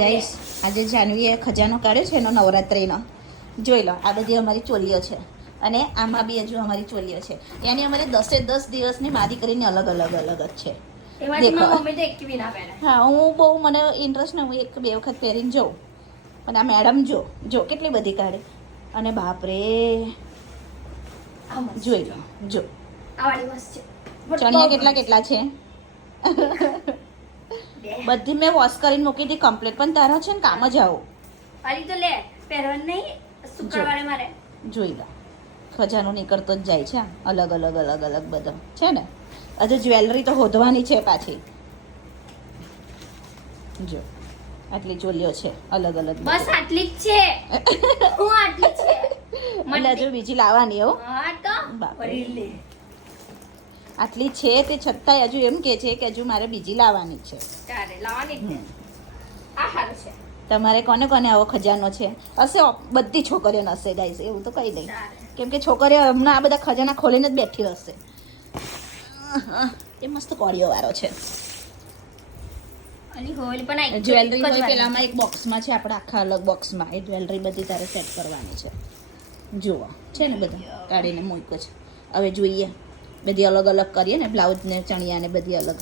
Guys આજે જાનવીએ ખજાનો કાઢ્યો છે એનો નવરાત્રિનો. જોઈ લો, આ બધી અમારી ચોલીઓ છે અને આમાં બી હજુ અમારી ચોલીઓ છે. એની અમારે 10 દિવસની મારી કરીને અલગ જ છે. હા, હું બહુ મને ઇન્ટરેસ્ટ ને હું 1-2 વખત પહેરીને જોઉં, પણ આ મેડમ જો કેટલી બધી કાઢે. અને બાપરે જોઈ લો, જો ચણિયા કેટલા છે. બધી મેં વોશ કરીને મૂકી હતી કમ્પ્લીટ, પણ તારો છે ને કામ જ આવું. જોઈ લો, ખજાનો નીકળતો જ જાય છે. અલગ અલગ બધો છે ને. હજુ જ્વેલરી તો હોધવાની છે પાછી. જો આટલી ચોલીઓ છે અલગ બસ આટલી જ છે. હું આટલી છે એટલે હજુ બીજી લાવવાની. હો હા તો આટલી છે તે છતાંય હજુ એમ કે છે કે હજુ મારે બીજી લાવવાની છે. તમારે કોને કોને આવો ખજાનો છે? હશે, બધી છોકરીઓને હશે ગાઈસ, એવું તો કહી દઈ. કેમ કે છોકરીઓ હમણાં આ બધા ખજાના ખોલીને જ બેઠી હશે. એ મસ્ત કોળીઓ વાળો છે. જ્વેલરી હોય પેલામાં એક બોક્સમાં છે, આપણે આખા અલગ બોક્સમાં એ જ્વેલરી બધી તારે સેટ કરવાની છે. જુઓ છે ને, બધા કાઢીને મૂક્યો છે. હવે જોઈએ બધી અલગ કરીએ ને, બ્લાઉઝ ને ચણિયા ને બધી અલગ.